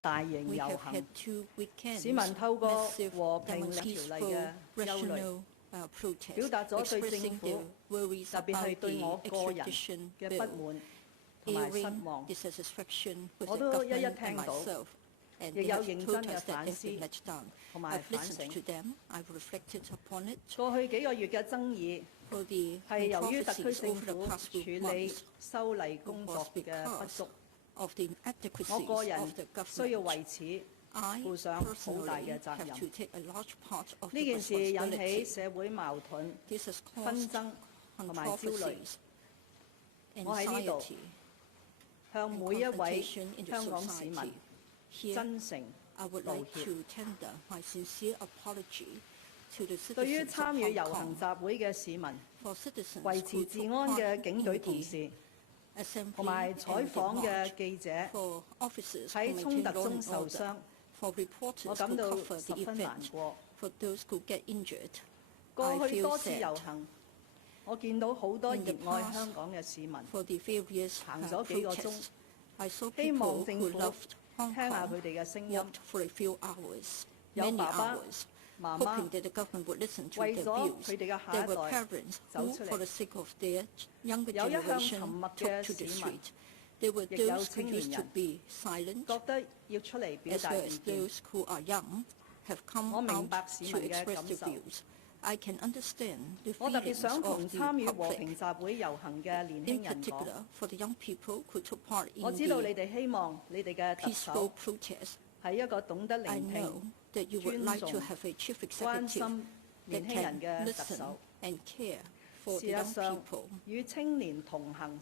大型 We 遊 have 行 had 2 weekends, 市民透過 massive 和平領條例 peaceful, 嘅憂慮， rational protests, 表達咗對政 expressing 府 their worries 特別係 about 對 the 我個人 extradition 嘅 bill, 不滿同埋失 airing 望， dissatisfaction with 我 the 都一一 government and 聽到， myself. And 亦 they 有 have 認 told 真嘅 us that 反 they've 思 been let down. 同埋 I've 反 listened 省。 to them. I've reflected upon it. 過去幾個月嘅爭議 For the 係由於特區 controversies 政 over the 府 past 處 few 理 months 修例工 was 作嘅不 because 足， of the 我 inadequacies 個人 of the 需要 government. 為此 I 負上好大 personally 嘅責 have 任。 to take a large part of 呢 the 件事引起 responsibility. 社會矛盾、 This has 紛 caused 爭同埋焦慮。 controversies, 我喺呢度 anxiety, 向 and 每一位 confrontation in the 香港市民 society. Here, 真誠 I would 道 like 歉。 to tender my sincere apology to the 對於 citizens of 參與 Hong 遊 Kong, 行集會嘅市民、 for citizens 維 who 持治 took 安 part 嘅警隊 in 同 the 事 assembly 同埋 and 採 the 訪嘅 march, 記者 for officers 喺 who 衝 maintain 突 law 中 and 受 order, 傷， for 我 reporters 感 who 到 cover 十 the 分難 event, 過。 for those who get injured. 過 I 去 feel 多次 sad. 遊行，我見到好多 In the 熱愛 past, 香港嘅市民 For the various 行咗幾個鐘， protests, I saw 希望 people 政 who 府 loved Hong 聽下佢 Kong 哋嘅聲音， walked for a few hours, 有 many 爸爸、 hours, 媽 hoping 媽 that the government would listen to 為 their 咗 views. 佢哋嘅下 There 一 were 代 parents 走 who, 出 for 嚟 the，sake of their younger 有一向 generation, 沉默 took 嘅 to 市 the 民， street. There were 亦有 those who 青年 used to 人 be silent, 覺得要出嚟表 as 達 well 意 as 見。 those who are young, have come 我明 out 白市 to 民嘅 express 感 their 受。 views. I can understand the 我特別 feelings 想同 of the 參與和 public, 平集會遊行嘅年 in 輕人講， particular for the young people who took part 我 in 知道你 the 哋希望你哋嘅特 peaceful 首 protest. 係一個懂得 I 聆 know 聽、 that you would 尊 like to 重、 have a chief 關 executive 心 that 年輕人 can 嘅特 listen 首。 and care for 事 the 實 young 上 people.，與青年同行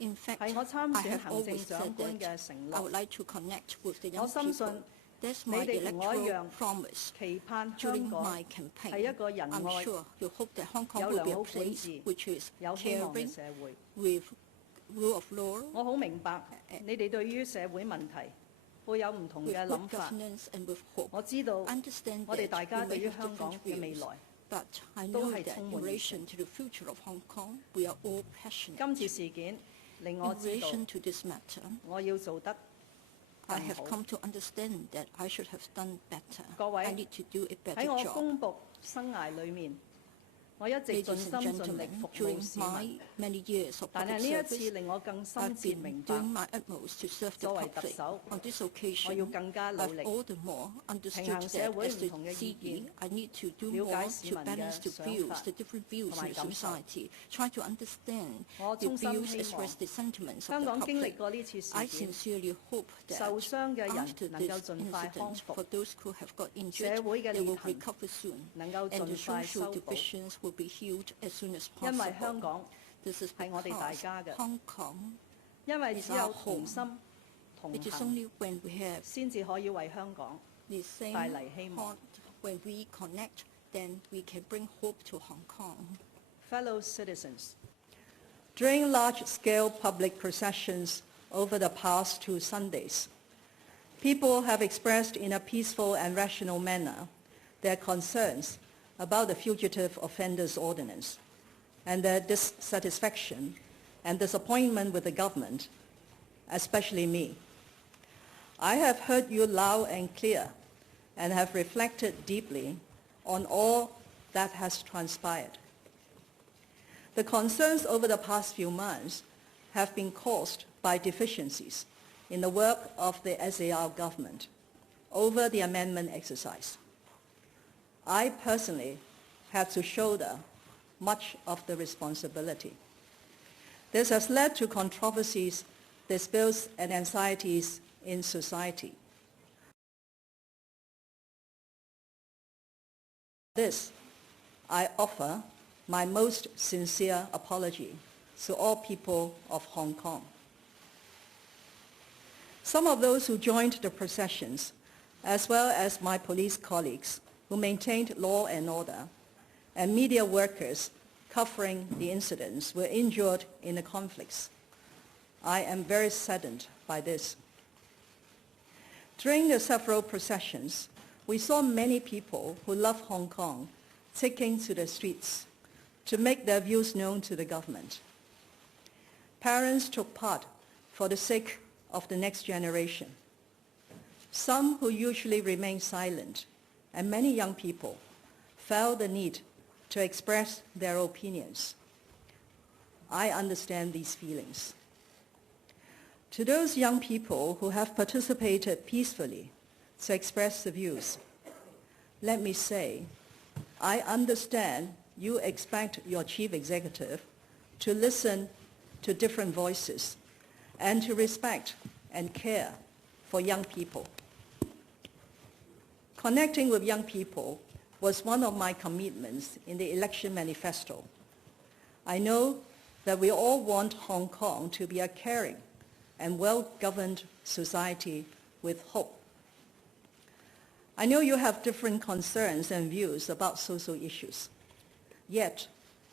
In fact, 係我參 I 選 have 行政 always 長 said 官 that 嘅承 I would 諾。 like to connect with the 我 young 深信 people. That's 你 my 哋同我一樣 electoral promise. 期盼 During 香港 my 係一 campaign, 個仁 I'm 愛、 sure you hope that Hong Kong 有 will 良 be a 好管 place 治、 which is 有希望嘅 caring 社會。 with rule of law, 我好明白你哋對於社會問題會有唔同 with 嘅 good 諗法。 governance and with hope. 我知道 Understand 我哋 that 大家 we 對 may 於 have 香港 different 嘅未 views, 來 but I 都 know 係 that 充 in 滿熱 relation 誠。 to the future of Hong Kong, we are all passionate. 今次事件令我 In 知道 relation to this matter, 我要做得 I 更 have 好。 come to understand that I should have done better. 各位， I need to do a 喺 better 我 job. 公僕生涯裏面，我一直盡 Ladies 心 and 盡力 gentlemen, 服務 during 市 my 民， many years of 但係 public 呢一次 service, 令我更深 I've 切 been 明白 doing，my utmost to serve the 作為特 public. 首， On this 我要 occasion, 更加努 I've 力 all the more understood 平衡社 that 會 as 唔 the 同嘅意 CE, 見， I need to do 了 more 解市民 to 嘅 balance the 想 views, 法 the different views 同埋 in the 感受。 society, try to understand 我 the 衷心 views 希 as 望 well as the sentiments 香 of the 港經歷 public. 過呢次事 I 件， sincerely hope that 受傷嘅 after 人能夠 this 盡快康 incident, 復， for those who have got injured, 社會嘅 they 裂 will 痕 recover soon, 能夠 and the 盡快 social 修補， divisions will be healed as soon as 因為香 possible. 港 This is 係我哋大 because 家嘅， Hong Kong, 因為 is 只有 our 同 home. 心同 it is 行， only when we have 先至可以為香港 the same 帶嚟希望。 heart, when we connect, then we can bring hope to Hong Kong. Fellow citizens, during large-scale public processions over the past 2 Sundays, people have expressed in a peaceful and rational manner their concerns about the Fugitive Offenders Ordinance and their dissatisfaction and disappointment with the government, especially me. I have heard you loud and clear and have reflected deeply on all that has transpired. The concerns over the past few months have been caused by deficiencies in the work of the SAR government over the amendment exercise. I personally have to shoulder much of the responsibility. This has led to controversies, disputes, and anxieties in society. This, I offer my most sincere apology to all people of Hong Kong. Some of those who joined the processions, as well as my police colleagues who maintained law and order, and media workers covering the incidents were injured in the conflicts. I am very saddened by this. During the several processions, we saw many people who love Hong Kong taking to the streets to make their views known to the government. Parents took part for the sake of the next generation. Some who usually remain silent, and many young people, felt the need to express their opinions. I understand these feelings. To those young people who have participated peacefully to express their views, let me say, I understand you expect your chief executive to listen to different voices and to respect and care for young people. Connecting with young people was one of my commitments in the election manifesto. I know that we all want Hong Kong to be a caring and well-governed society with hope. I know you have different concerns and views about social issues, yet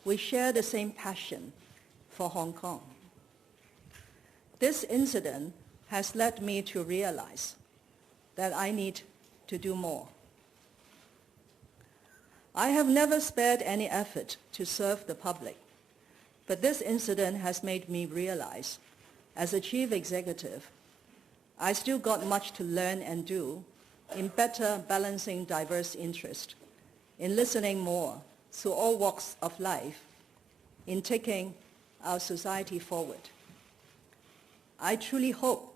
we share the same passion for Hong Kong. This incident has led me to realize that I need to do more. I have never spared any effort to serve the public, but this incident has made me realize, as a chief executive, I still got much to learn and do in better balancing diverse interests, in listening more to all walks of life, in taking our society forward. I truly hope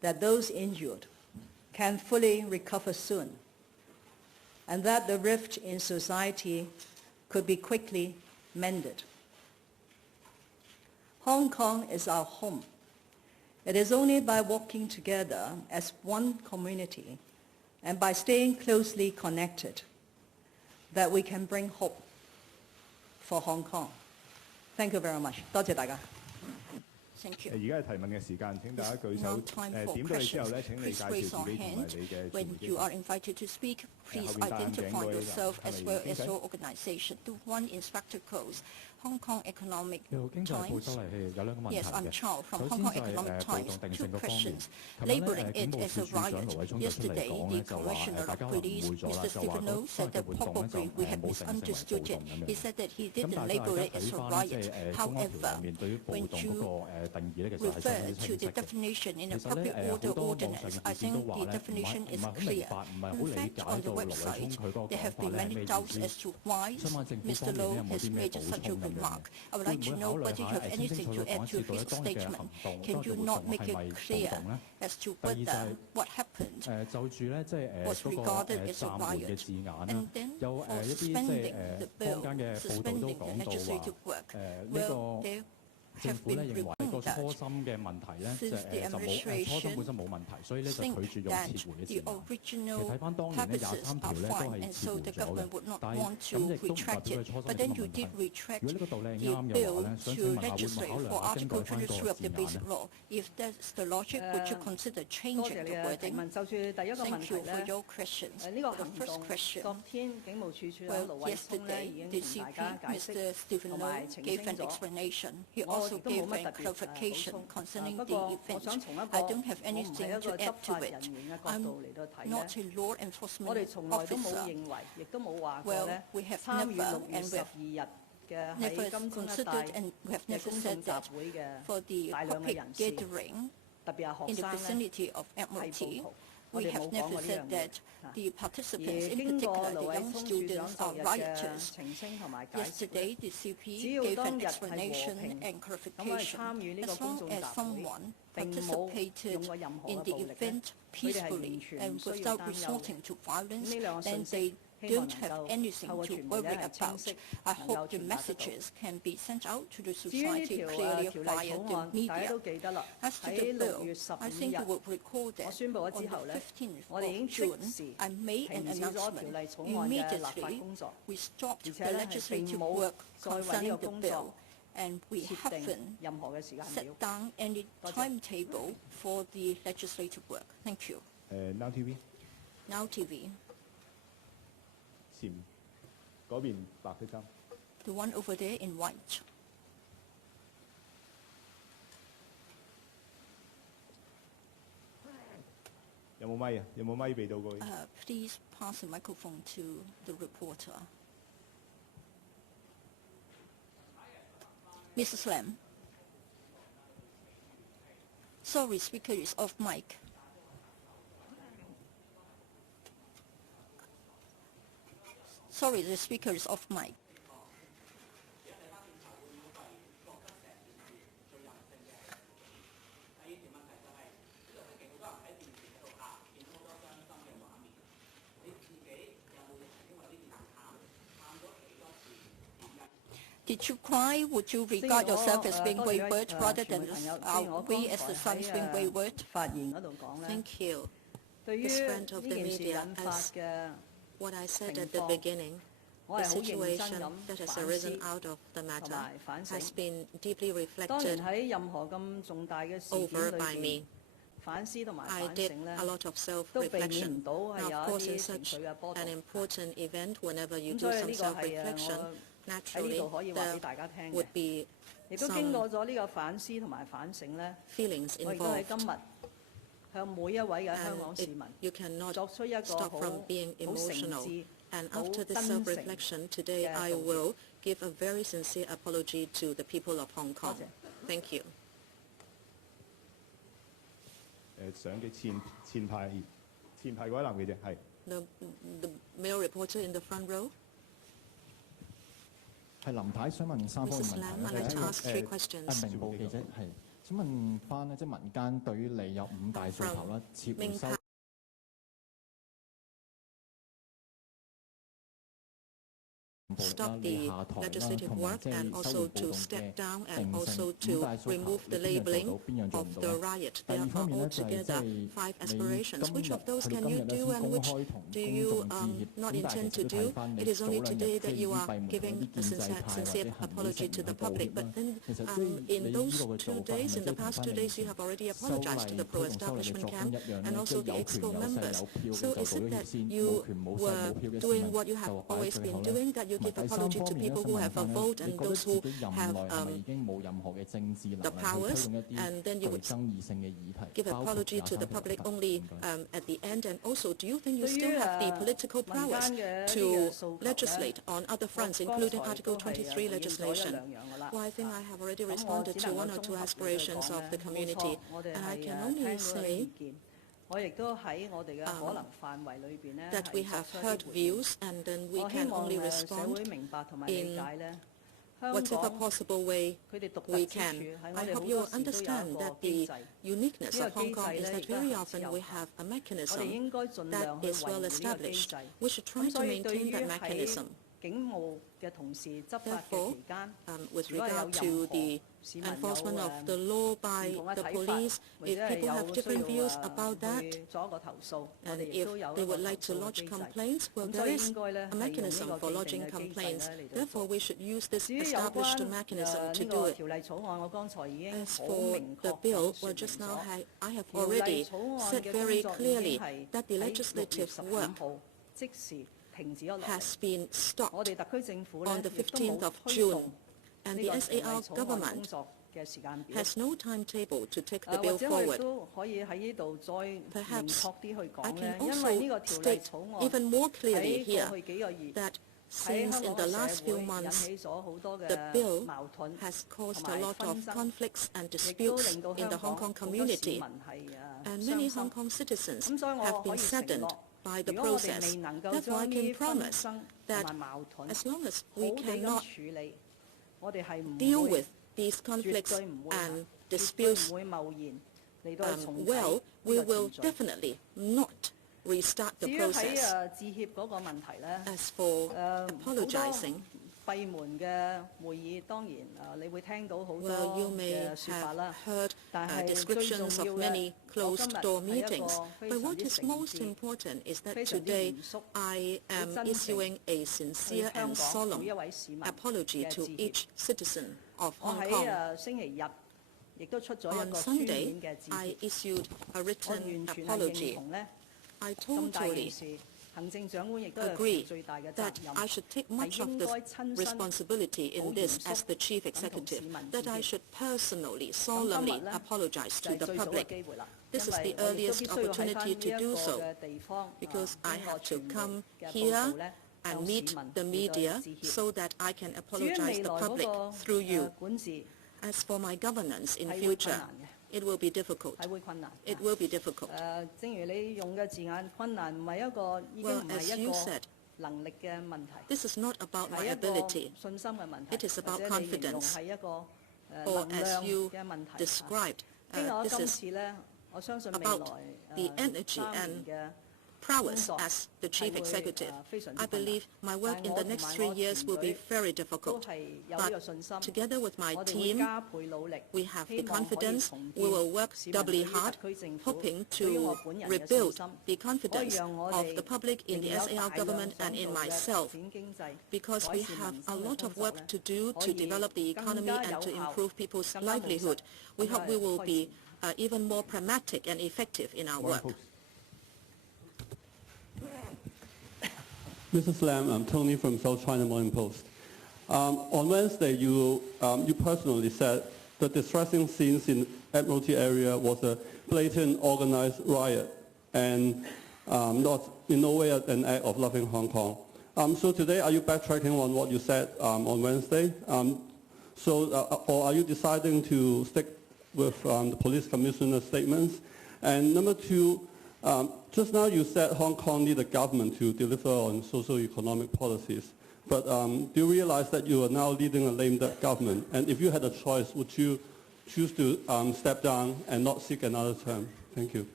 that those injured can fully recover soon, and that the rift in society could be quickly mended. Hong Kong is our home. It is only by working together as one community and by staying closely connected that we can bring hope for Hong Kong. Thank you very much. 多謝大家。Thank you. 而家係提問嘅時間，請大家舉手。 Now time for 點到你之後咧， questions. 請你 Please 介紹 raise 自 your 己同埋 hand 你嘅 when 傳媒機 you 構 are invited to speak. Please 後面戴眼鏡 identify 嗰位 yourself 係 as 咪 well 傾 as 偈？ your organization. To one in spectacles, Hong Kong Economic 你好，經濟報 Times. 收嚟係有兩個問題 Yes, I'm 嘅。 Charles 首 from 先 Hong 就 Kong 係 Economic 暴動 Times. 定 Two 性嗰方面。 questions. 琴日咧 Labeling 警 it 務 as 處 a 處長 riot. 盧偉聰就出嚟 Yesterday, 講 the 咧，就話 Commissioner 大 of 家可能誤 Police, 會咗啦， Mr. 就話 Stephen 嗰 Lo, said 個 that 活動咧就 probably we have 冇成為 misunderstood 暴 it. 動咁 He 樣。 said that he 咁 didn't 但係 label 大 it 家 as 睇 a 翻即 riot. 係公安條 However, 裏面對於暴 when 動嗰 you 個定義咧，其實係相 refer 當之 to 清 the 晰嘅。 definition in the 其實咧 public 好 order 多網 ordinance, 上 I 意見都 think 話 the 咧，唔係 definition 唔 is 係好明 clear. 白，唔係好 In 理 fact, 解 on the 到盧偉聰 website, 佢嗰個 there 講 have 法 been 咧係 many 咩 doubts 意 as 思？ to why 想問政府 Mr. 方面咧 Lo 有冇 has 啲咩 made 補 such a 充咁樣？ remark. I would 會 like 唔 to 會 know 考慮 whether you 下 have 清清 anything 楚 to 楚講 add 一 to 次到底 his 當日嘅 statement. 行動， Can 當日 you 嘅活 not 動 make 係 it 咪暴 clear 動咧？ as to 第二就 whether 係 what happened 就住咧，即係 was 嗰個 regarded as a 暫緩嘅 riot? 字眼啦 And，then 有 for 一啲即 suspending 係 the 坊 bill, 間嘅報道都 suspending the 講到 legislative 話 work, 呢 well, 個 there 政 have 府咧 been 認為個 reported 初 that 心嘅問題咧，就 since the 就冇初心本身冇問題，所以咧就 think 拒絕用 that 撤回嘅字 the 眼。其實 original 睇翻當年咧 purposes 23條 are 咧都 fine, 係 and 撤 so 回 the 咗嘅 government would，not 但係 want 咁 to 亦都唔代 retract 表佢 it. 初心 But 係 then 冇 you 問題 did。retract 如果呢個道理係 the 啱嘅話 bill 咧，想 to 請問下會唔會 legislate 考慮 for 下更改 Article 翻個 23 of 字 the 眼 Basic 咧？ Law. If that's the logic, would you consider 多 changing 謝你 the 嘅提 wording? 問。就住第一個問 Thank 題 you for 咧， your questions. 呢個 The 行 first 動， question. 昨天警務處處長 Well, 盧偉聰咧 yesterday, 已經 the 同大 CP, 家解釋 Mr. Stephen 同 Lo, 埋澄 gave 清 an 咗。 explanation. He 我 also 亦都冇 gave 乜 a 特別補 clarification 充。 concerning 不 the 過我想 event. 從一個 I don't have 我唔係 anything 一 to 個 add 執 to 法 it. 人員嘅角 I'm 度嚟到睇 not 咧， a law 我 enforcement 哋從來都冇 officer. 認為，亦都冇話過 Well, 咧 we have 參與 never 6月 and we 12 have 日嘅 never 喺金鐘一 considered 帶 and we have 嘅 never 公 said 眾集 that 會嘅 for the 大量嘅 public 人士， gathering 特別係 in 學 the 生咧 vicinity of 係暴 Admiralty. 徒。我 We 哋 have 冇講 never 過呢 said 樣嘢 that 啊。 the 而 participants, in 經過 particular 盧 the 偉 young 聰處長 students, 昨 are 日嘅 rioters. 澄清同埋解釋 Yesterday, the 只 CP 要 gave 當 an 日係和 explanation 平， and 咁我哋 clarification. 參與呢個 As 公 long 眾 as 集會 someone 並冇 participated 用過任何 in 嘅 the 暴力咧， event 佢哋係完 peacefully 全唔 and 需要 without 擔憂 resorting 嘅。 to violence, 呢兩個 then 信息 they 希望 don't 能 have 夠 anything 透過 to 傳媒 worry 咧係清 about. 晰 I 能夠 hope the 傳達得到。 messages can be sent out to the 至於呢 society 條 clearly 條例 via 草 the 案，大家 media. 都記得啦。 As to 喺 the 6月 bill, I think 15 you 日， would recall 我 that 宣布咗 on 之後 the 咧， 15th 我哋已 of 經即 June, 時 I made an 停止咗條 announcement. 例草案嘅立法 Immediately, 工作， we stopped 而 the 且咧係並 legislative 冇 work 再為呢 concerning 個 the 工 bill, 作 and we 設定 haven't 任何嘅時間 set 表。 down any 多謝。 timetable for the legislative work. Thank you. Now TV Now TV, 前嗰邊白色衫。 the one over there in white. 有冇咪啊？有冇咪俾到佢？ Please pass the microphone to the reporter. Mrs. Lam. Sorry, speaker is off mic. Sorry, the speaker is off mic. Did you cry? Would you regard yourself as being wayward rather than we as the sons being wayward? 發言嗰度講咧， Thank you. 對於 This 呢 friend of the 件事 media, 引發 as 嘅 what I said at 情 the 況， beginning, 我 the 係好認真 situation 咁 that has 反 arisen 思 out of the 同 matter 埋反省 has。been deeply 當然 reflected 喺任何咁重大嘅事 over 件 by 裏邊 me.，反思同埋 I 反 did 省咧 a lot of 都避免唔 self-reflection. 到係 Now, 有 of 一 course, in 啲情 such 緒嘅波 an 動。 important event, whenever you 咁 do 所以 some 呢個係 self-reflection, 我喺呢 naturally 度可以話俾 there 大家聽 would 嘅。 be 亦都經 some 過咗呢個反思同埋反省咧， feelings 我亦都喺 involved. 今日向每一位嘅香港 And 市 it, 民 you cannot 作出一個 stop 好 from being 好誠 emotional. 摯、 And 好 after this 真誠 self-reflection, today 嘅 I 道歉。 will give a very sincere apology to the people of Hong 多 Kong. 謝。 Thank you. 相嘅前排嗰位男記者係。 The male reporter in the front row. 係林太想問三方面 Mrs. 問 Lam, I'd 題 like to 咧。 ask three questions. 明報記者係想問翻咧，即係民間對於你有5大訴求啦，撤回收。 Stop the legislative work and also to step down and also to remove the labeling of the riot. There are altogether 5 aspirations. Which of those can you do and which do you not intend to do? It is only today that you are giving a sincere apology to the public. But then in those 2 days, in the past 2 days, you have already apologized to the pro-establishment camp and also the EXCO members. So is it that you were doing what you have always been doing, that you give apology to people who have a vote and those who have the powers, and then you would give apology to the public only at the end? And also, do you think you still have the political prowess to legislate on other fronts, including Article 23 legislation? Well, I think I have already responded to 1 or 2 aspirations of the community, and I can only say that we have heard views, and then we can only respond in whatever possible way we can. I hope you will understand that the uniqueness of Hong Kong is that very often we have a mechanism that is well established. We should try to maintain that mechanism. Therefore, with regard to the enforcement of the law by the police, if people have different views about that, and if they would like to lodge complaints, well, there is a mechanism for lodging complaints. Therefore, we should use this established mechanism to do it. As for the bill, well, just now I have already said very clearly that the legislative work has been stopped on the 15th of June, and the SAR government has no timetable to take the bill forward. Perhaps I can also state even more clearly here that since in the last few months the bill has caused a lot of conflicts and disputes in the Hong Kong community, and many Hong Kong citizens have been saddened by the process. Therefore, I can promise that as long as we cannot deal with these conflicts and disputes well, we will definitely not restart the process. As for apologizing, well, you may have heard descriptions of many closed-door meetings, but what is most important is that today I am issuing a sincere and solemn apology to each citizen of Hong Kong. On Sunday, I issued a written apology. I totally agree that I should take much of the responsibility in this as the chief executive, that I should personally, solemnly apologize to the public. This is the earliest opportunity to do so, because I have to come here and meet the media so that I can apologize to the public through you. As for my governance in future, it will be difficult. It will be difficult. Well, as you said, 能力嘅問題， This is not about my 係一個 ability, 信心嘅問題， It is about 或者你形容 confidence. 係一個 or 能 as 量 you 嘅問題。 described. 經過 This 今 is 次呢，我相信未 about 來 the energy 3 and 年嘅 prowess 工作 as the chief 係會 executive. 非常之 I 困難。 believe my work 但 in 我 the 同 next 埋 3 我 years 團 will be 隊 very 都 difficult. 係有呢個 But 信心。 together with my 我哋會 team, 加倍努力， we have the 希望可以 confidence, 重 we will work 建市民對 doubly 於 hard, 特區政府 hoping 對於我 to 本人嘅信 rebuild 心， the 可以 confidence 讓我 of 哋 the public in 仍 the 然有 SAR 大量 government 想 and in 做嘅 myself, 發展經濟、 because 改 we 善 have 民 a 生嘅 lot 工 of 作 work 呢， to do 可 to 以 develop the 更 economy 加 and 有 to 效、 improve people's 更加務實 livelihood. We 咁 hope we 去 will 開 be 展。 even more pragmatic and effective in our work. Mrs. Lam, I'm Tony from South China Morning Post. On Wednesday, you personally said the distressing scenes in Admiralty area was a blatant organized riot and not in no way an act of loving Hong Kong. So today, are you backtracking on what you said on Wednesday? Or are you deciding to stick with the police commissioner's statements? And number two, just now you said Hong Kong need a government to deliver on socio-economic policies. But do you realize that you are now leading a lame duck government? And if you had a choice, would you choose to step down and not seek another term? Thank you.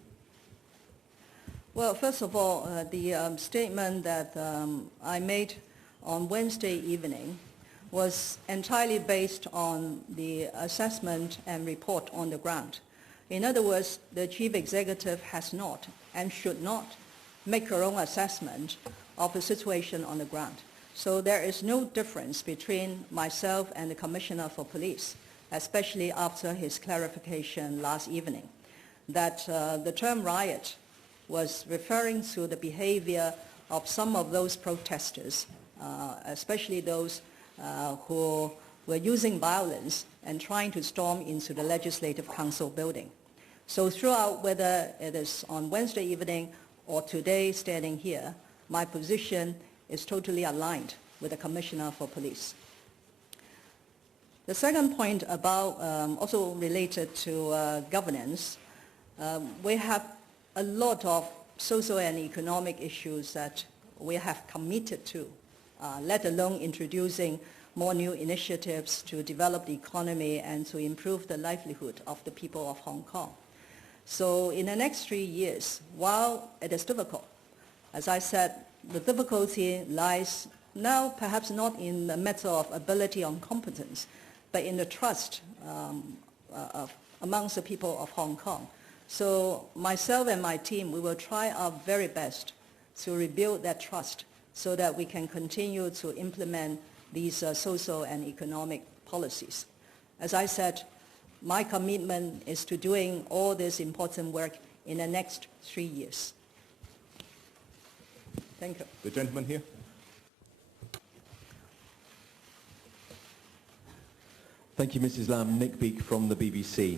Well, first of all, the statement that I made on Wednesday evening was entirely based on the assessment and report on the ground. In other words, the chief executive has not and should not make her own assessment of the situation on the ground. So there is no difference between myself and the Commissioner for Police, especially after his clarification last evening, that the term riot was referring to the behavior of some of those protesters, especially those who were using violence and trying to storm into the Legislative Council building. So throughout, whether it is on Wednesday evening or today standing here, my position is totally aligned with the Commissioner for Police. The second point about, also related to governance, we have a lot of social and economic issues that we have committed to, let alone introducing more new initiatives to develop the economy and to improve the livelihood of the people of Hong Kong. So in the next 3 years, while it is difficult, as I said, the difficulty lies now perhaps not in the matter of ability or competence, but in the trust amongst the people of Hong Kong. So myself and my team, we will try our very best to rebuild that trust so that we can continue to implement these social and economic policies. As I said, my commitment is to doing all this important work in the next 3 years. Thank you. The gentleman here. Thank you, Mrs. Lam. Nick Beak from the BBC.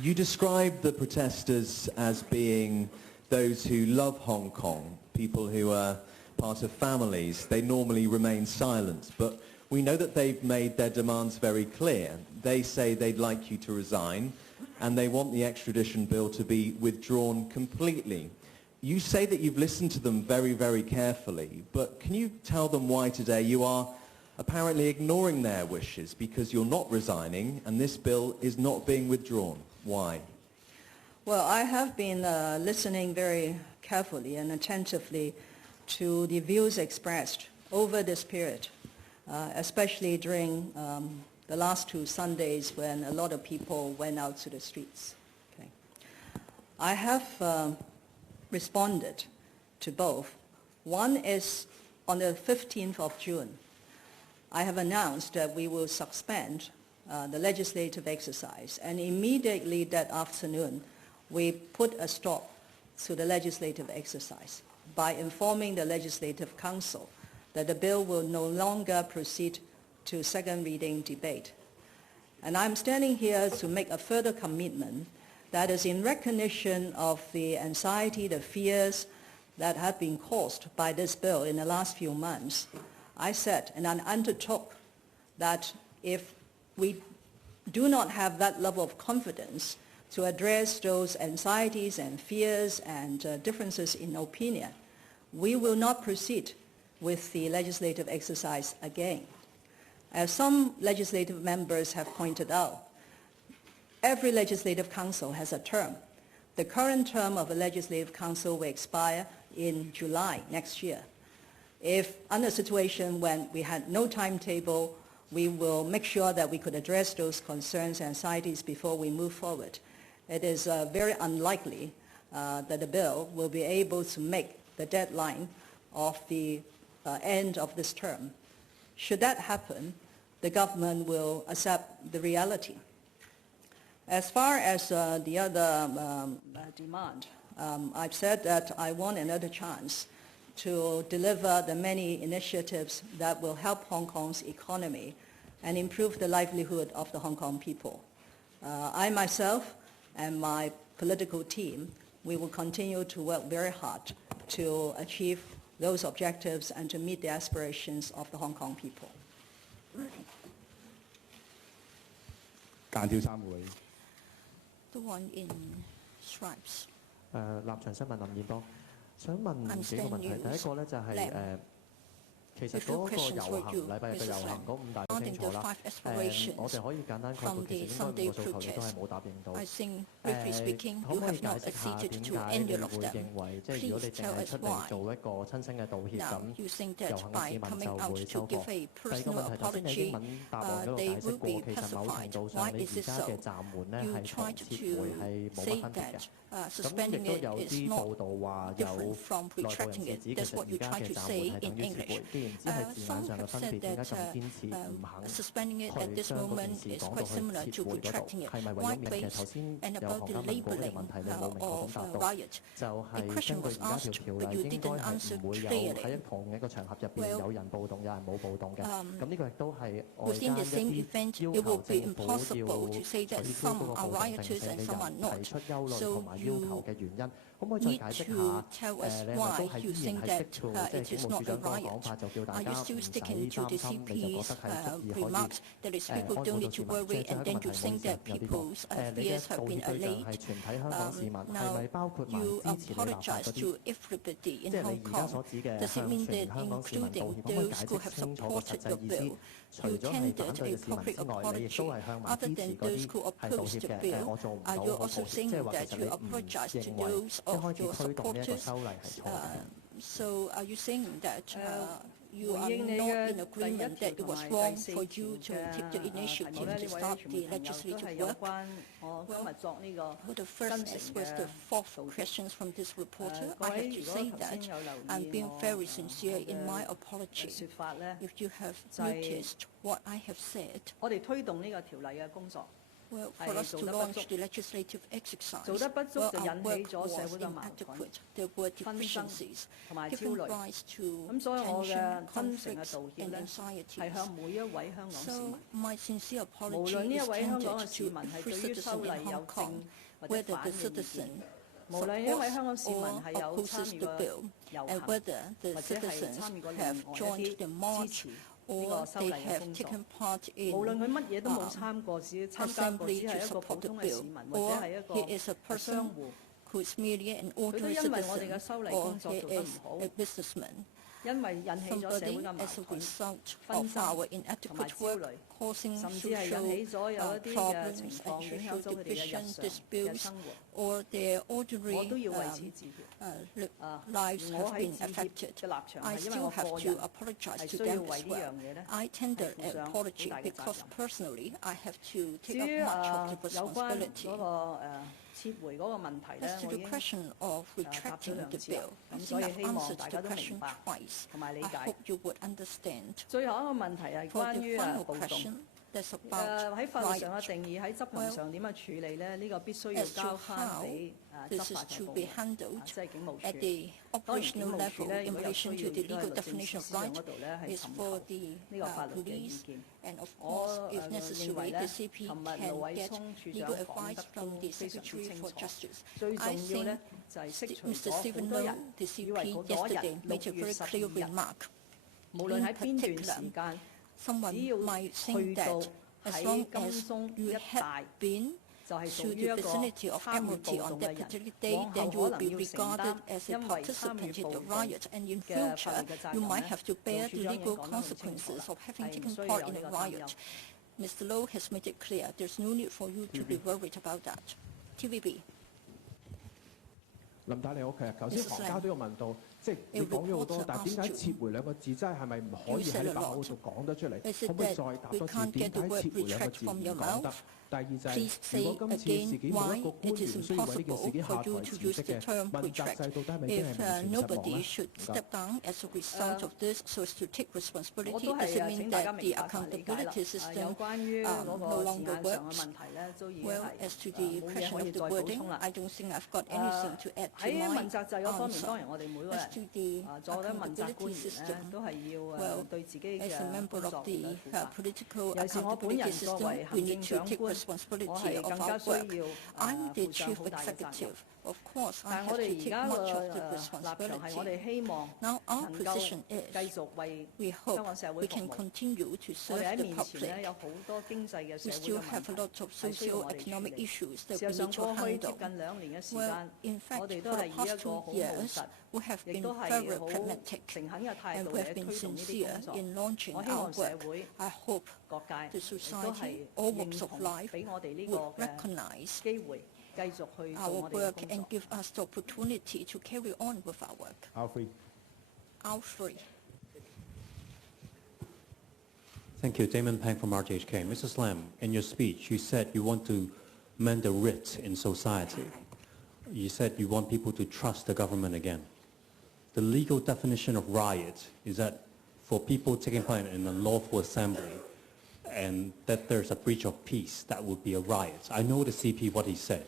You described the protesters as being those who love Hong Kong, people who are part of families. They normally remain silent, but we know that they've made their demands very clear. They say they'd like you to resign, and they want the extradition bill to be withdrawn completely. You say that you've listened to them very, very carefully, but can you tell them why today you are apparently ignoring their wishes because you're not resigning and this bill is not being withdrawn? Why? Well, I have been listening very carefully and attentively to the views expressed over this period, especially during the last 2 Sundays when a lot of people went out to the streets. Okay. I have responded to both. One is on the 15th of June. I have announced that we will suspend the legislative exercise, and immediately that afternoon we put a stop to the legislative exercise by informing the Legislative Council that the bill will no longer proceed to second reading debate. And I'm standing here to make a further commitment that is in recognition of the anxiety, the fears that have been caused by this bill in the last few months. I said and I undertook that if we do not have that level of confidence to address those anxieties and fears and differences in opinion, we will not proceed with the legislative exercise again. As some legislative members have pointed out, every legislative council has a term. The current term of a legislative council will expire in July next year. If under a situation when we had no timetable, we will make sure that we could address those concerns and anxieties before we move forward. It is very unlikely that the bill will be able to make the deadline of the end of this term. Should that happen, the government will accept the reality. As far as the other demand, I've said that I want another chance to deliver the many initiatives that will help Hong Kong's economy and improve the livelihood of the Hong Kong people. I myself and my political team, we will continue to work very hard to achieve those objectives and to meet the aspirations of the Hong Kong people. 間條三會。 The one in stripes. 立場新聞林彥邦，想問幾個問題。第一個咧就係其實嗰個遊行禮拜日嘅遊行嗰5大清楚啦。我哋可以簡單概括，其實應該5個訴求你都係冇答應到。可唔可以解釋下點解你會認為，即係如果你淨係出嚟做一個親身嘅道歉，咁遊行嘅市民就會收貨？第二個問題，頭先你英文答案嗰度解釋過，其實某程度上你而家嘅暫緩咧係同撤回係冇乜分別嘅。咁亦都有啲報道話有內部人士指其實而家嘅暫緩係等於撤回。既然只係字眼上嘅分別，點解咁堅持唔肯去將嗰件事講到去撤回嗰度？係咪為咗免？其實頭先有行家問過呢個問題，你冇明確咁答到。就係根據而家條例，應該係唔會有喺同一個場合入邊有人暴動，有人冇暴動嘅。咁呢個亦都係外間一啲要求政府要取消嗰個暴動定性嘅人提出憂慮同埋要求嘅原因。可唔可以再解釋下？你係咪都係依然係即係警務處長嗰個講法，就叫大家唔使擔心，你就覺得係足以可以安撫到市民？即係最後一個問題，唔好意思，有啲多。你嘅道歉對象係全體香港市民，係咪包括埋支持你立法嗰啲？即係你而家所指嘅向全香港市民道歉，可唔可以解釋清楚個實際意思？除咗係反對嘅市民之外，你亦都係向埋支持嗰啲係道歉嘅。我做唔到，我冇，即係話其實你唔認為一開始推動呢一個修例係錯嘅。So are you saying that you are not in agreement that it was wrong for you to take the initiative to start the legislative work? Well, the first was the fourth question from this reporter. I have to say that I'm being very sincere in my apology. If you have noticed what I have said, well, for us to launch the legislative exercise, well, our work was inadequate. There were deficiencies, giving rise to tension, conflict, and anxieties. So my sincere apology is tended to every citizen in Hong Kong, whether the citizen supports or opposes the bill, and whether the citizens have joined the march or they have taken part in assembly to support the bill, or he is a person who is merely an ordinary citizen, or he is a businessman. Somebody, as a result of our inadequate work, causing social problems and social division, disputes, or their ordinary lives have been affected, I still have to apologize to them as well. I tender an apology because personally I have to take up much of the responsibility. As to the question of retracting the bill, I think I've answered the question twice. I hope you would understand. For the final question, that's about riot. Well, as to how this is to be handled at the operational level in relation to the legal definition of right is for the police, and of course, if necessary, the CP can get legal advice from the Secretary for Justice. I think Mr. Stephen Low, the CP, yesterday made a very clear remark. In particular, someone might think that as long as you had been to the vicinity of Admiralty on that particular day, then you will be regarded as a participant in the riot, and in future you might have to bear the legal consequences of having taken part in a riot. Mr. Low has made it clear there's no need for you to be worried about that. TVB. 林太你好，其實頭先行家都有問到，即係你講咗好多，但係點解撤回兩個字真係咪唔可以喺把口度講得出嚟？可唔可以再答多次點解撤回兩個字唔講得？第二就係如果今次事件冇一個官員需要為呢件事件下台辭職嘅問責制，到底係咪真係完全失望喺問責制嗰方面，當然我哋每個人做緊問責官員咧，都係要對自己嘅工作負責。尤其是我本人作為行政長官，我係更加需要負責好大嘅責任。但係我哋而家個立場係我哋希望能夠繼續為香港社會服務。我哋喺面前咧有好多經濟嘅社會嘅問題係需要我哋處理。事實上過去接近2年嘅時間，我哋都係以一個好務實，亦都係好誠懇嘅態度嚟推動呢啲工作。我希望社會各界亦都係認同俾我哋呢個嘅機會。our work and give us the opportunity to carry on with our work. Alfred. Thank you. Damon Pang from RTHK. Mrs. Lam, in your speech, you said you want to mend the writ in society. You said you want people to trust the government again. The legal definition of riot is that for people taking part in a lawful assembly and that there's a breach of peace, that would be a riot. I know the CP, what he said.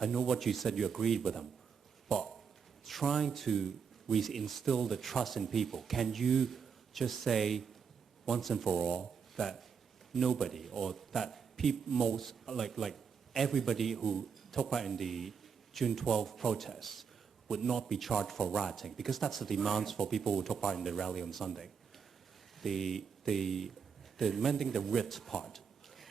I know what you said, you agreed with him. But trying to reinstill the trust in people, can you just say once and for all that nobody or that most, like everybody who took part in the June 12 protests would not be charged for rioting? Because that's the demands for people who took part in the rally on Sunday. The mending the writ part.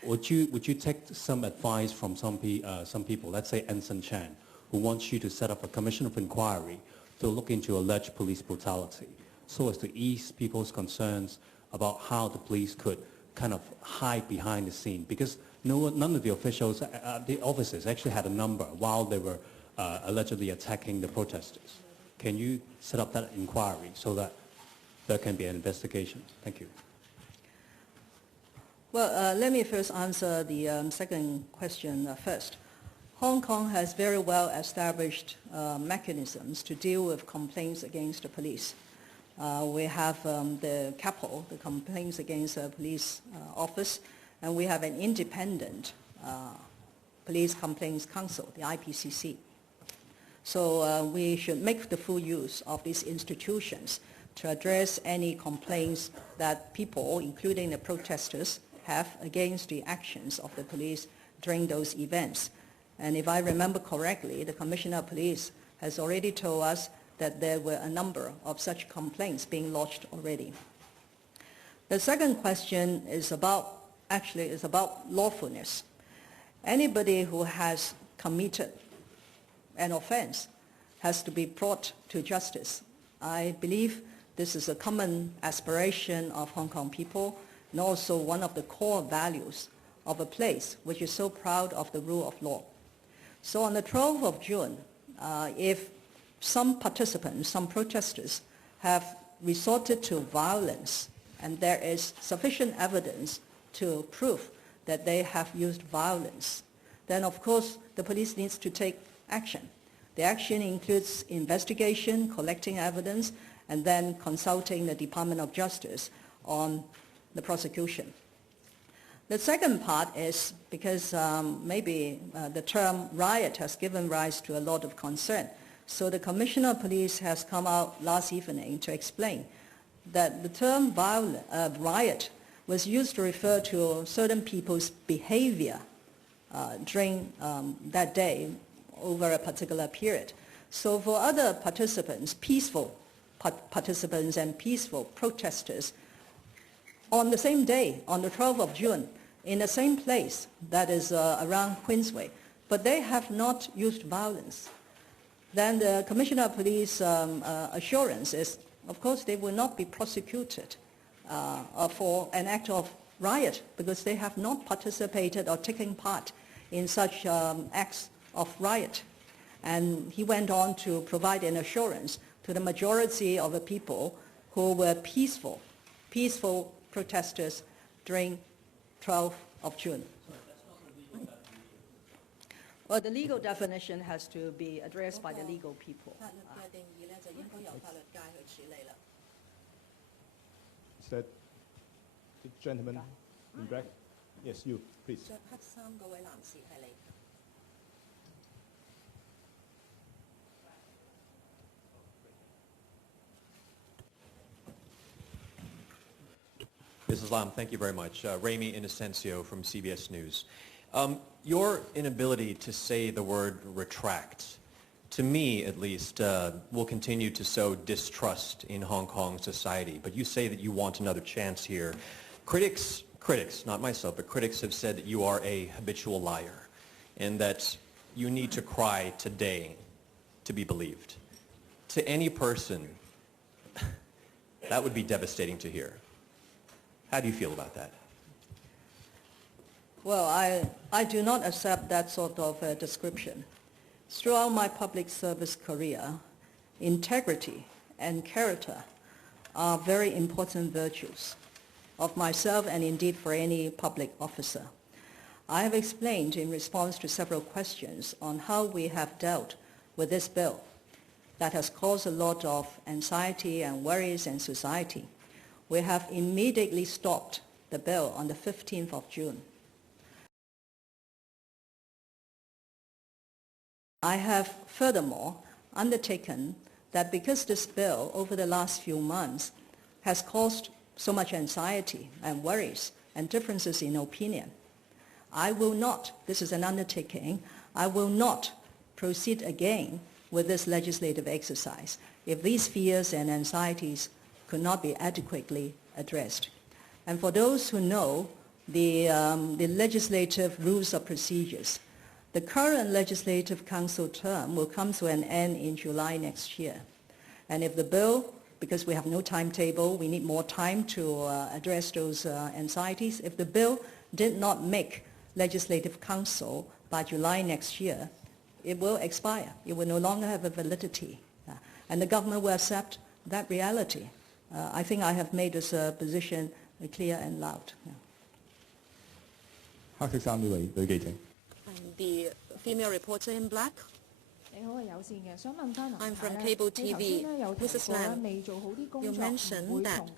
Would you take some advice from some people, let's say Ensign Chan, who wants you to set up a commission of inquiry to look into alleged police brutality so as to ease people's concerns about how the police could kind of hide behind the scene? Because none of the officials, the officers actually had a number while they were allegedly attacking the protesters. Can you set up that inquiry so that there can be an investigation? Thank you. Well, let me first answer the second question first. Hong Kong has very well established mechanisms to deal with complaints against the police. We have the CAPO, the Complaints Against the Police Office, and we have an independent Police Complaints Council, the IPCC. So we should make the full use of these institutions to address any complaints that people, including the protesters, have against the actions of the police during those events. And if I remember correctly, the Commissioner of Police has already told us that there were a number of such complaints being lodged already. The second question is about lawfulness. Anybody who has committed an offense has to be brought to justice. I believe this is a common aspiration of Hong Kong people, and also one of the core values of a place which is so proud of the rule of law. So on the 12th of June, if some participants, some protesters have resorted to violence and there is sufficient evidence to prove that they have used violence, then of course the police needs to take action. The action includes investigation, collecting evidence, and then consulting the Department of Justice on the prosecution. The second part is because maybe the term riot has given rise to a lot of concern. So the Commissioner of Police has come out last evening to explain that the term riot was used to refer to certain people's behavior during that day over a particular period. So for other participants, peaceful participants and peaceful protesters, on the same day, on the 12th of June, in the same place, that is around Queensway, but they have not used violence. Then the Commissioner of Police assurance is, of course, they will not be prosecuted for an act of riot because they have not participated or taken part in such acts of riot. And he went on to provide an assurance to the majority of the people who were peaceful protesters during 12th of June. Well, the legal definition has to be addressed by the legal people. Is that the gentleman in black? Yes, you, please. Mrs. Lam, thank you very much. Ramy Inocencio from CBS News. Your inability to say the word retract, to me at least, will continue to sow distrust in Hong Kong society. But you say that you want another chance here. Critics, not myself, but critics have said that you are a habitual liar and that you need to cry today to be believed. To any person, that would be devastating to hear. How do you feel about that? Well, I do not accept that sort of description. Throughout my public service career, integrity and character are very important virtues of myself and indeed for any public officer. I have explained in response to several questions on how we have dealt with this bill that has caused a lot of anxiety and worries in society. We have immediately stopped the bill on the 15th of June. I have furthermore undertaken that because this bill over the last few months has caused so much anxiety and worries and differences in opinion, I will not, this is an undertaking, I will not proceed again with this legislative exercise if these fears and anxieties could not be adequately addressed. And for those who know the legislative rules of procedures, the current Legislative Council term will come to an end in July next year. And if the bill, because we have no timetable, we need more time to address those anxieties, if the bill did not make Legislative Council by July next year, it will expire. It will no longer have a validity. And the government will accept that reality. I think I have made this position clear and loud. The female reporter in black. I'm from cable TV. Mrs. Lam, you mentioned that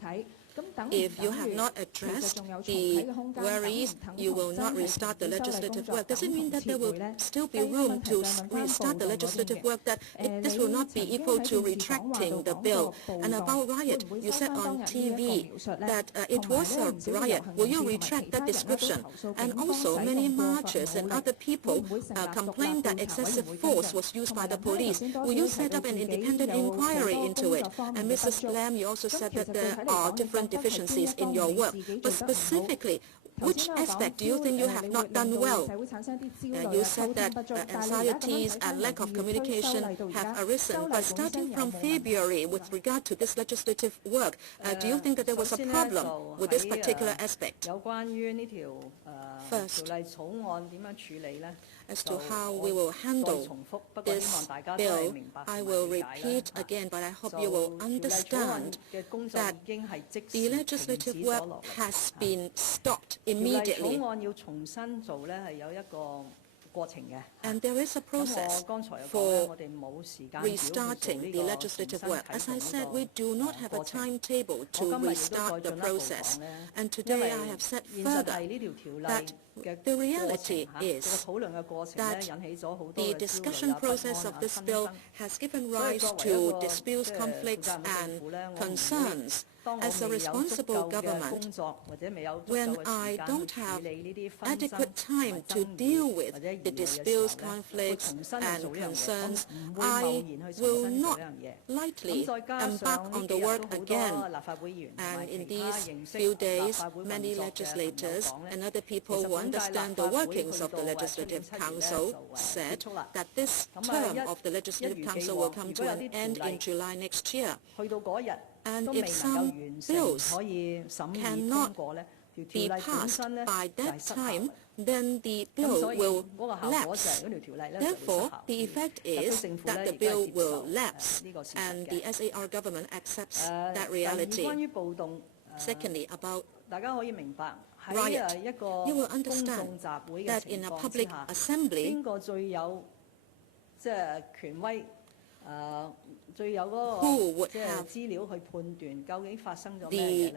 if you have not addressed the worries, you will not restart the legislative work. Does it mean that there will still be room to restart the legislative work, that this will not be equal to retracting the bill? And about riot, you said on TV that it was a riot. Will you retract that description? And also, many marchers and other people complained that excessive force was used by the police. Will you set up an independent inquiry into it? And Mrs. Lam, you also said that there are different deficiencies in your work, but specifically, which aspect do you think you have not done well? You said that anxieties and lack of communication have arisen, but starting from February with regard to this legislative work, do you think that there was a problem with this particular aspect? First, as to how we will handle this bill, I will repeat again, but I hope you will understand that the legislative work has been stopped immediately. And there is a process for restarting the legislative work. As I said, we do not have a timetable to restart the process. And today I have said further that The reality is that the discussion process of this bill has given rise to disputes, conflicts, and concerns. As a responsible government, when I don't have adequate time to deal with the disputes, conflicts, and concerns, I will not lightly embark on the work again. And in these few days, many legislators and other people who understand the workings of the Legislative Council said that this term of the Legislative Council will come to an end in July next year. And if some bills cannot be passed by that time, then the bill will lapse. Therefore, the effect is that the bill will lapse, and the SAR government accepts that reality. Secondly, about riot, you will understand that in a public assembly, who would have the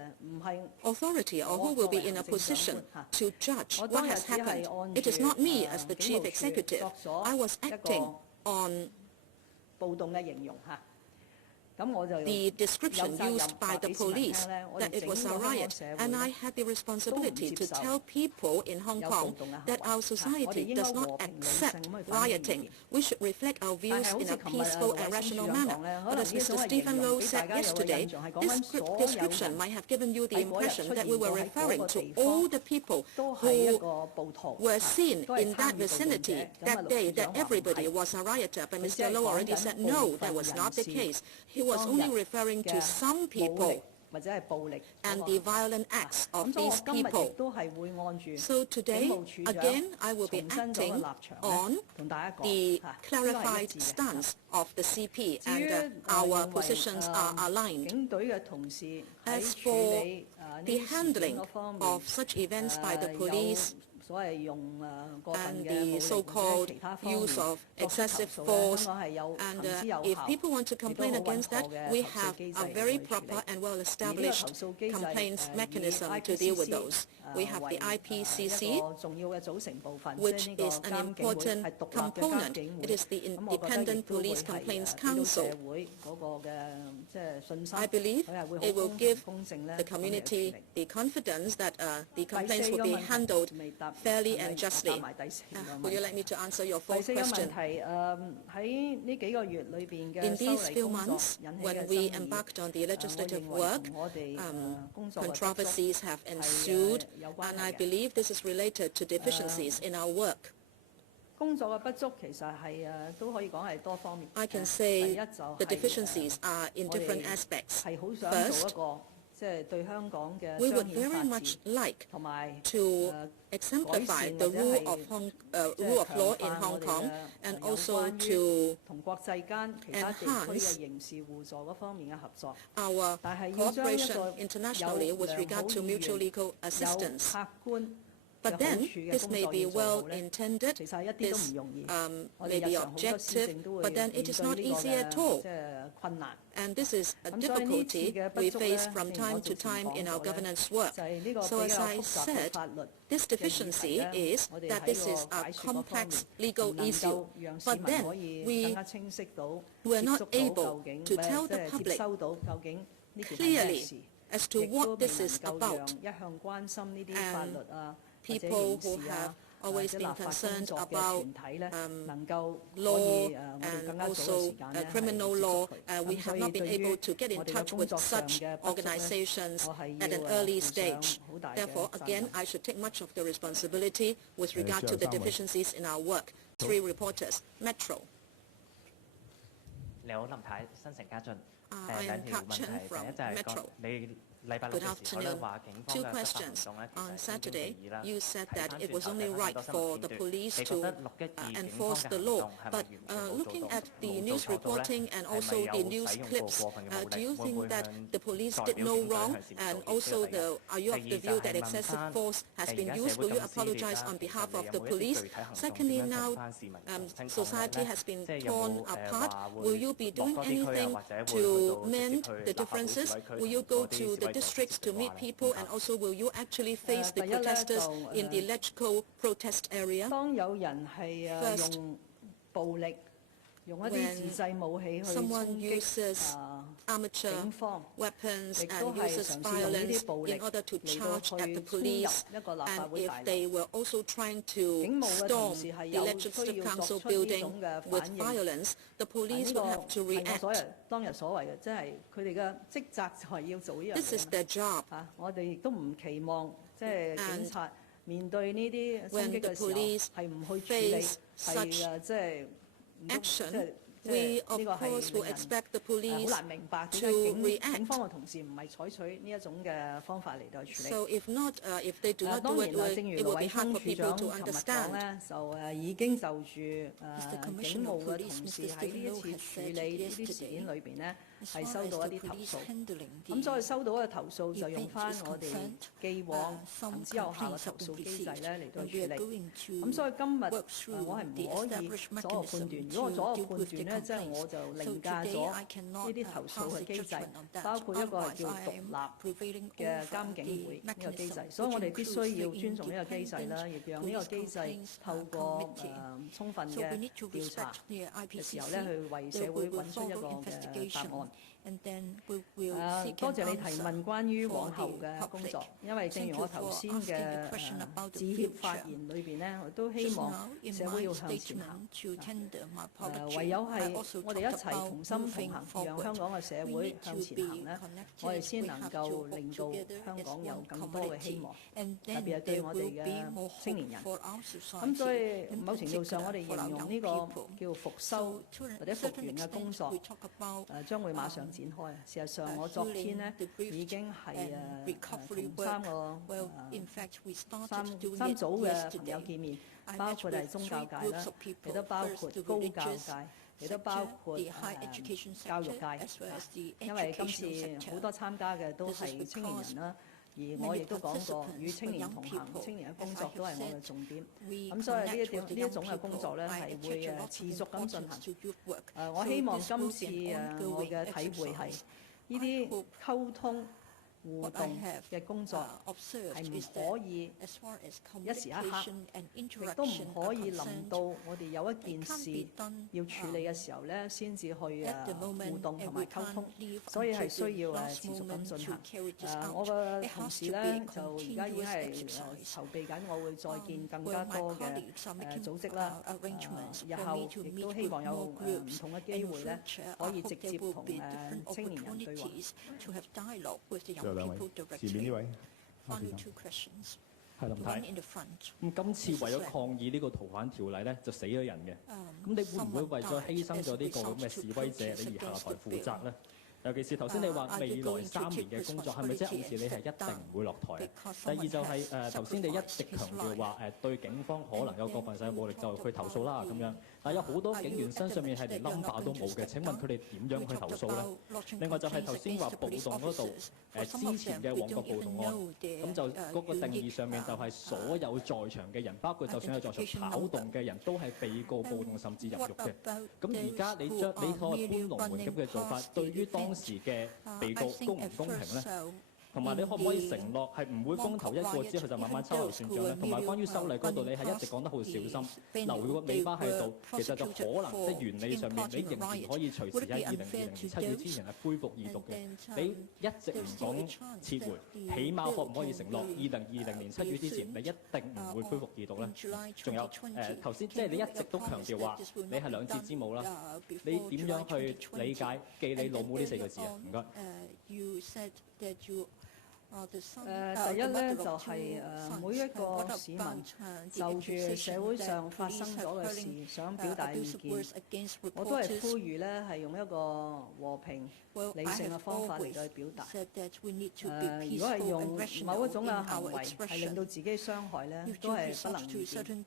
authority or who will be in a position to judge what has happened. It is not me as the chief executive. I was acting on the description used by the police that it was a riot, and I had the responsibility to tell people in Hong Kong that our society does not accept rioting. We should reflect our views in a peaceful and rational manner. But as Mr. Stephen Low said yesterday, this description might have given you the impression that we were referring to all the people who were seen in that vicinity that day, that everybody was a rioter. But Mr. Low already said no, that was not the case. He was only referring to some people and the violent acts of these people. So today, again, I will be acting on the clarified stance of the CP, and our positions are aligned. As for the handling of such events by the police, and the so-called use of excessive force. And if people want to complain against that, we have a very proper and well-established complaints mechanism to deal with those. We have the IPCC, which is an important component. It is the Independent Police Complaints Council. I believe it will give the community the confidence that the complaints will be handled fairly and justly. Would you like me to answer your fourth question? In these few months, when we embarked on the legislative work, controversies have ensued, and I believe this is related to deficiencies in our work. I can say the deficiencies are in different aspects. First, we would very much like to exemplify the rule of law in Hong Kong, and also to enhance our cooperation internationally with regard to mutual legal assistance. But then, this may be well-intended, this may be objective, but then it is not easy at all. And this is a difficulty we face from time to time in our governance work. So as I said, this deficiency is that this is a complex legal issue. But then we were not able to tell the public clearly as to what this is about. And people who have always been concerned about law and also criminal law, we have not been able to get in touch with such organizations at an early stage. Therefore, again, I should take much of the responsibility with regard to the deficiencies in our work. 3 reporters. Metro. I am Kap Chen from Metro. Good afternoon. 2 questions. On Saturday, you said that it was only right for the police to enforce the law. But looking at the news reporting and also the news clips, do you think that the police did no wrong? And also, are you of the view that excessive force has been used? Will you apologize on behalf of the police? Secondly, now society has been torn apart. Will you be doing anything to mend the differences? Will you go to the districts to meet people, and also will you actually face the protesters in the electrical protest area? 當有人係用暴力，用一啲自製武器去衝 Someone 擊 uses amateur 警方， weapons 亦都 and 係 uses 嘗試用呢 violence 啲暴力 in order to 嚟到 charge at the 去衝入 police, 一個立法 and 會 if 大樓。 they were also trying 警 to 務嘅同 storm 事係 the 有需 legislative 要 council 作出呢 building 種嘅 with 反應。 violence, the police 呢個 will have to 係我 react. 當日所謂嘅，即係佢哋嘅職責就係要做呢樣 This is 嘢。 their job. 我哋亦都唔期望即係警察面對呢啲衝 When 擊 the 嘅時候 police 係唔去處理， face 係 such 即係唔通 action, we of 呢個係 course will 令人 expect the 好 police 難明白點 to 解 react. 警方嘅同事唔係採取呢一種嘅方法嚟到處理。 So if not, if they do not 當 do 然 it, 啦， it 正 will 如 be 盧偉 hard 聰 for 處 people 長 to 琴日講 understand. 咧，就已經就住警 Commissioner 務 of 嘅 Police, 同事 Mr. 喺呢一 Stephen 次 Low 處 has 理 said 呢啲事 yesterday, 件裏邊呢， as 係 far 收 as 到一 the 啲投 police 訴。 handling 咁所以 the 收到嘅投訴就用 event 翻 is 我哋 concerned, 既往 some 行之有效嘅 complaints 投 have been 訴機制 received, 咧嚟到 and 處 we are 理。 going to 咁所以今日 work through 我係唔 the 可以 established 左右判 mechanism 斷。如果 to 左右 deal 判 with 斷 the 咧，即係我 complaints. 就 So 凌駕 today 咗 I 呢 cannot 啲投 pass 訴 a 嘅機制 judgment on，that. 包括一個 Otherwise, 叫 I 獨 am 立 prevailing 嘅 over 監警 the 會呢個機制， mechanism, 所以我哋必 which 須 includes 要 the 尊重呢個機制啦， independent 亦讓呢個機制 police 透過 committee. 充分 So 嘅 we need to 調查 respect the 嘅時候咧， IPCC. 去為 There 社會 we will 揾出一個 follow 嘅答 investigation, 案。 and then we will seek 多 an 謝你提 answer 問關於 for 往後 the 嘅工 public. 作，因為正 Thank 如 you 我頭 for 先 asking 嘅 the question about the 致歉 future. 發言裏邊咧，我都希 Just 望 now, in 社會要 my 向前行。 statement to tender my apology, 唯有 I 係 also 我哋一 talked 齊 about 同心同 moving 行，讓 forward. 香港嘅社 We 會 need 向 to 前 be 行咧， connected. 我哋先 We 能 have 夠 to work 令到 together 香 as 港有 one 更多嘅希 community. 望， And 特 then 別係對 there 我哋 will be 嘅 more 青 hope 年人。 for our 咁所 society, 以 in 某程度上，我哋 particular 形 for our 容 young 呢個 people. 叫復 So 修 to a 或者復 certain 原嘅工 extent, 作 we talk about 將會馬上展開。事實上，我昨天呢 healing the 已經係 and recovery 同三 work. 個 Well, in fact, we started 三 doing 組 it 嘅朋友 yesterday. 見面， I 包 met 括係 with 宗教 three 界 groups 啦 of，亦 people. 都包 First, 括 the 高教 religious 界，亦都包 sector, 括 the high education 教育 sector, 界 as well as the 因為今 educational 次好 sector. 多參加嘅都 This is 係青年人啦，而 many 我亦都講過，與 participants 青 were 年 young 同行， people. 青年嘅工 As 作 I 都係 have 我 said, 嘅重點。 we 咁所以 connect with the 呢一 young 種嘅工 people. 作咧 I 係會 attach a lot 持 of 續咁進 importance 行。 to youth work. 我 So 希望 this 今 will 次 be an 我 ongoing 嘅體會係 exercise. 呢 I 啲 hope 溝通互 what I 動 have 嘅工作 observed 係唔 is 可 that 以 as far as 一時一刻， communication and 亦都唔 interaction 可 are 以臨 concerned, 到我哋有一 it 件 can't 事 be done 要處理嘅時候咧，先至去 at the 互 moment, 動同 and 埋 we 溝通 can't leave，所以係 until 需要 the last 持續咁 moment 進 to 行。 carry this 我 out. 嘅 It 同 has 事 to 咧 be 就而家已經 continuous 係 exercise. 籌備緊，我會再見更 Well, 加 my 多嘅 colleagues are making 組織啦。 arrangements 日 for 後 me to 亦 meet 都希 with 望有 more 唔 groups. 同嘅機 In 會咧， future, 可 I 以 hope 直 there 接 will 同 be different 青年人對話。 opportunities to have dialogue with the 最 young 後兩位 people 前面呢 directly. 位， Final two questions. 係林 The 太 one。in the front. 咁今次為咗抗議呢個逃犯條例咧，就死咗人嘅。咁你會唔會為咗犧牲咗呢個咁嘅示威者，你而下台負責咧？尤其是頭先你話未來3年嘅工作，係咪即係暗示你係一定唔會落台啊？第二就係頭先你一直強調話對警方可能有過分使用武力就去投訴啦咁樣，但係有好多警員身上面係連 number 都冇嘅，請問佢哋點樣去投訴咧？另外就係頭先話暴動嗰度之前嘅旺角暴動案，咁就嗰個定義上面就係所有在場嘅人，包括就算係在場跑動嘅人都係被告暴動甚至入獄嘅。咁而家你將你所謂搬龍門咁嘅做法，對於當時嘅被告公唔公平咧？同埋你可唔可以承諾係唔會公投一個之後就慢慢秋後算賬咧？同埋關於修例嗰度，你係一直講得好小心，留個尾巴喺度，其實就可能即係原理上面，你仍然可以隨時喺2020年7月之前係恢復二讀嘅。你一直唔講撤回，起碼可唔可以承諾2020年7月之前，你一定唔會恢復二讀咧？仲有頭先即係你一直都強調話你係兩節之母啦，你點樣去理解記你老母呢4個字啊？唔該。第一咧就係每一個市民就住社會上發生咗嘅事，想表達意見，我都係呼籲咧係用一個和平理性嘅方法嚟到去表達。如果係用某一種嘅行為係令到自己傷害咧，都係不能預見。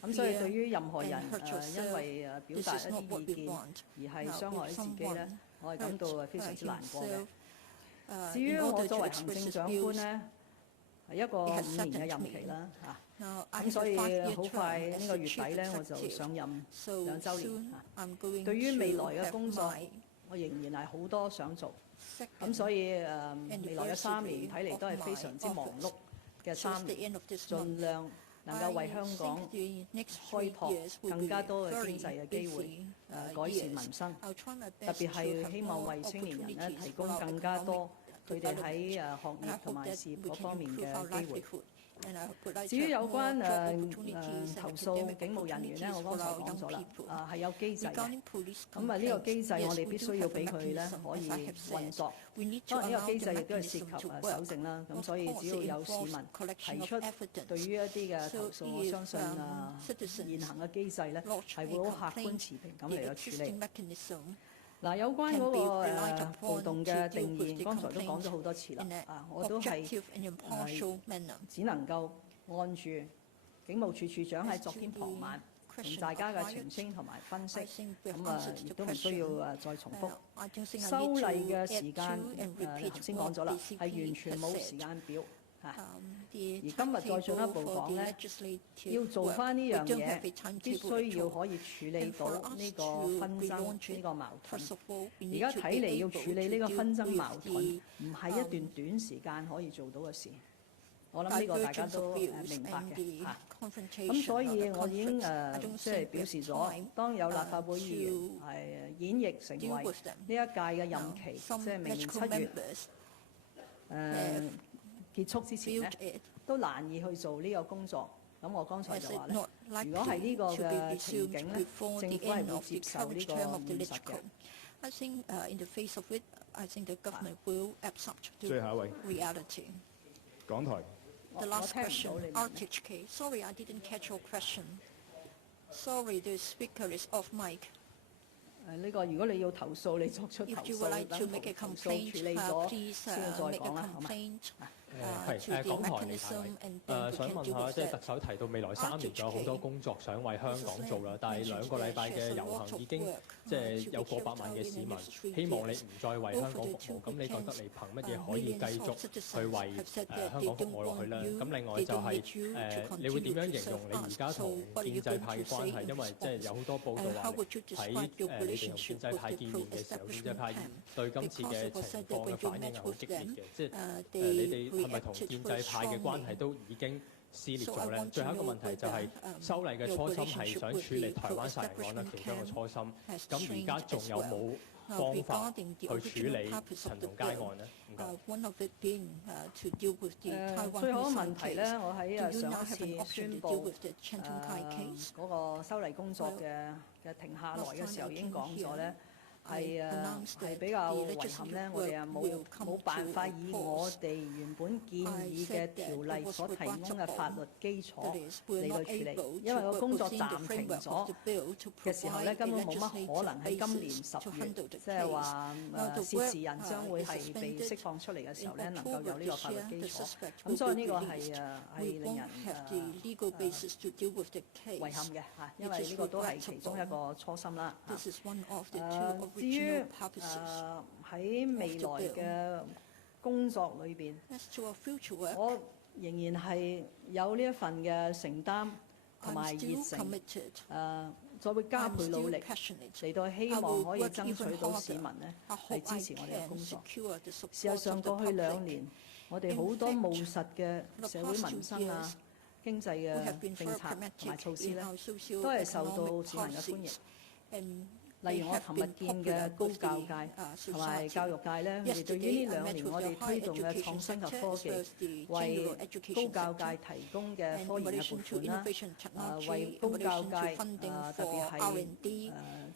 咁所以對於任何人因為表達一啲意見而係傷害自己咧，我係感到係非常之難過嘅。至於我作為行政長官呢，係一個5年嘅任期啦嚇，咁所以好快呢個月底呢，我就上任2週年嚇。對於未來嘅工作，我仍然係好多想做，咁所以未來嘅3年睇嚟都係非常之忙碌嘅3年，盡量能夠為香港開拓更加多嘅經濟嘅機會，改善民生，特別係希望為青年人咧提供更加多佢哋喺學業同埋事業嗰方面嘅機會。至於有關投訴警務人員咧，我剛才講咗啦，係有機制嘅。咁呢個機制我哋必須要俾佢咧可以運作。當然呢個機制亦都係涉及搜證啦。咁所以只要有市民提出對於一啲嘅投訴，我相信現行嘅機制咧係會好客觀持平咁嚟去處理。嗱，有關嗰個暴動嘅定義，剛才都講咗好多次啦。我都係只能夠按住警務處處長喺昨天傍晚同大家嘅澄清同埋分析，咁亦都唔需要再重複。修例嘅時間，頭先講咗啦，係完全冇時間表。而今日再進一步講咧，要做翻呢樣嘢，必須要可以處理到呢個紛爭、呢個矛盾。而家睇嚟要處理呢個紛爭矛盾，唔係一段短時間可以做到嘅事。我諗呢個大家都明白嘅嚇。咁所以我已經即係表示咗，當有立法會議員係演繹成為呢一屆嘅任期，即係明年7月結束之前咧，都難以去做呢個工作。咁我剛才就話咧，如果係呢個嘅情景咧，政府係會接受呢個現實嘅。最後一位，港台。The last question, RTHK. Sorry, I didn't catch your question. Sorry, the speaker is off mic. 呢個如果你要投訴，你作出投訴，等投訴處理咗先再講啦，好嗎？港台嚟睇，想問下，即係特首提到未來3年仲有好多工作想為香港做啦，但係2個禮拜嘅遊行已經即係有過百萬嘅市民希望你唔再為香港服務，咁你覺得你憑乜嘢可以繼續去為香港服務落去咧？咁另外就係你會點樣形容你而家同建制派嘅關係？因為即係有好多報道話喺你哋同建制派見面嘅時候，建制派對今次嘅情況嘅反應係好激烈嘅，即係你哋係咪同建制派嘅關係都已經撕裂咗咧？最後一個問題就係修例嘅初心係想處理台灣殺人案啦，其中一個初心。咁而家仲有冇方法去處理陳同佳案咧？唔該。最後一個問題咧，我喺上一次宣布嗰個修例工作嘅停下來嘅時候已經講咗咧。係比較遺憾咧，我哋冇辦法以我哋原本建議嘅條例所提供嘅法律基礎嚟到處理，因為個工作暫停咗嘅時候咧，根本冇乜可能喺今年10月，即係話涉事人將會係被釋放出嚟嘅時候咧，能夠有呢個法律基礎。咁所以呢個係令人遺憾嘅嚇，因為呢個都係其中一個初心啦。至於喺未來嘅工作裏邊，我仍然係有呢一份嘅承擔同埋熱誠，再會加倍努力嚟到希望可以爭取到市民呢係支持我哋嘅工作。事實上，過去2年，我哋好多務實嘅社會民生啊、經濟嘅政策同埋措施呢，都係受到市民嘅歡迎。例如我琴日見嘅高教界同埋教育界咧，佢哋對於呢2年我哋推動嘅創新及科技，為高教界提供嘅科研嘅撥款啦，為高教界特別係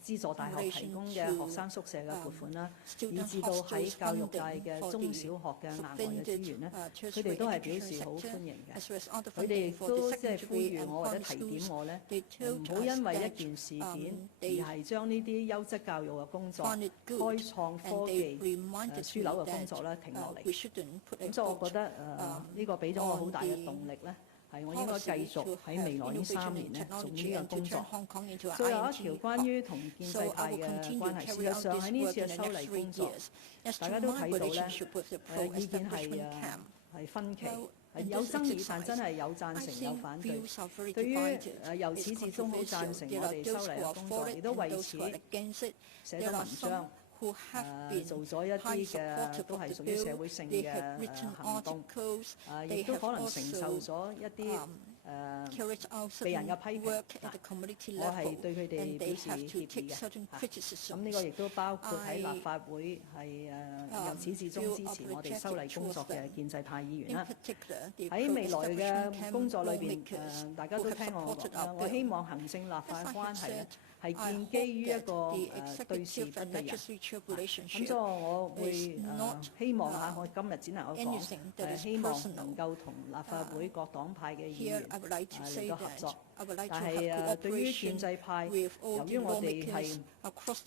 資助大學提供嘅學生宿舍嘅撥款啦，以至到喺教育界嘅中小學嘅額外嘅資源咧，佢哋都係表示好歡迎嘅。佢哋亦都即係呼籲我或者提點我咧，唔好因為一件事件而係將呢啲優質教育嘅工作、開創科技樞紐嘅工作咧停落嚟。咁所以我覺得呢個俾咗我好大嘅動力咧，係我應該繼續喺未來呢3年咧做呢個工作。最後一條關於同建制派嘅關係，事實上喺呢次嘅修例工作，大家都睇到咧，意見係分歧。有爭議，但真係有贊成有反對。對於由始至終好贊成我哋修例嘅工作，亦都為此寫咗文章，做咗一啲嘅都係屬於社會性嘅行動，亦都可能承受咗一啲被人嘅批評，我係對佢哋表示歉意嘅。咁呢個亦都包括喺立法會係由始至終支持我哋修例工作嘅建制派議員啦。喺未來嘅工作裏邊，大家都聽我講啦，我希望行政立法關係咧係建基於一個對事不對人。咁所以我會希望嚇，我今日只能夠講希望能夠同立法會各黨派嘅議員嚟個合作。但係對於建制派，由於我哋係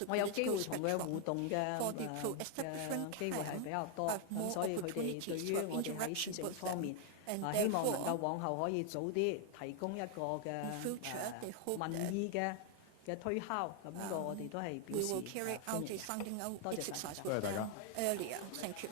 我有機會同佢互動嘅機會係比較多，咁所以佢哋對於我哋喺施政方面希望能夠往後可以早啲提供一個嘅民意嘅推敲，咁呢個我哋都係表示歡迎。多謝大家。多謝大家。Earlier, thank you.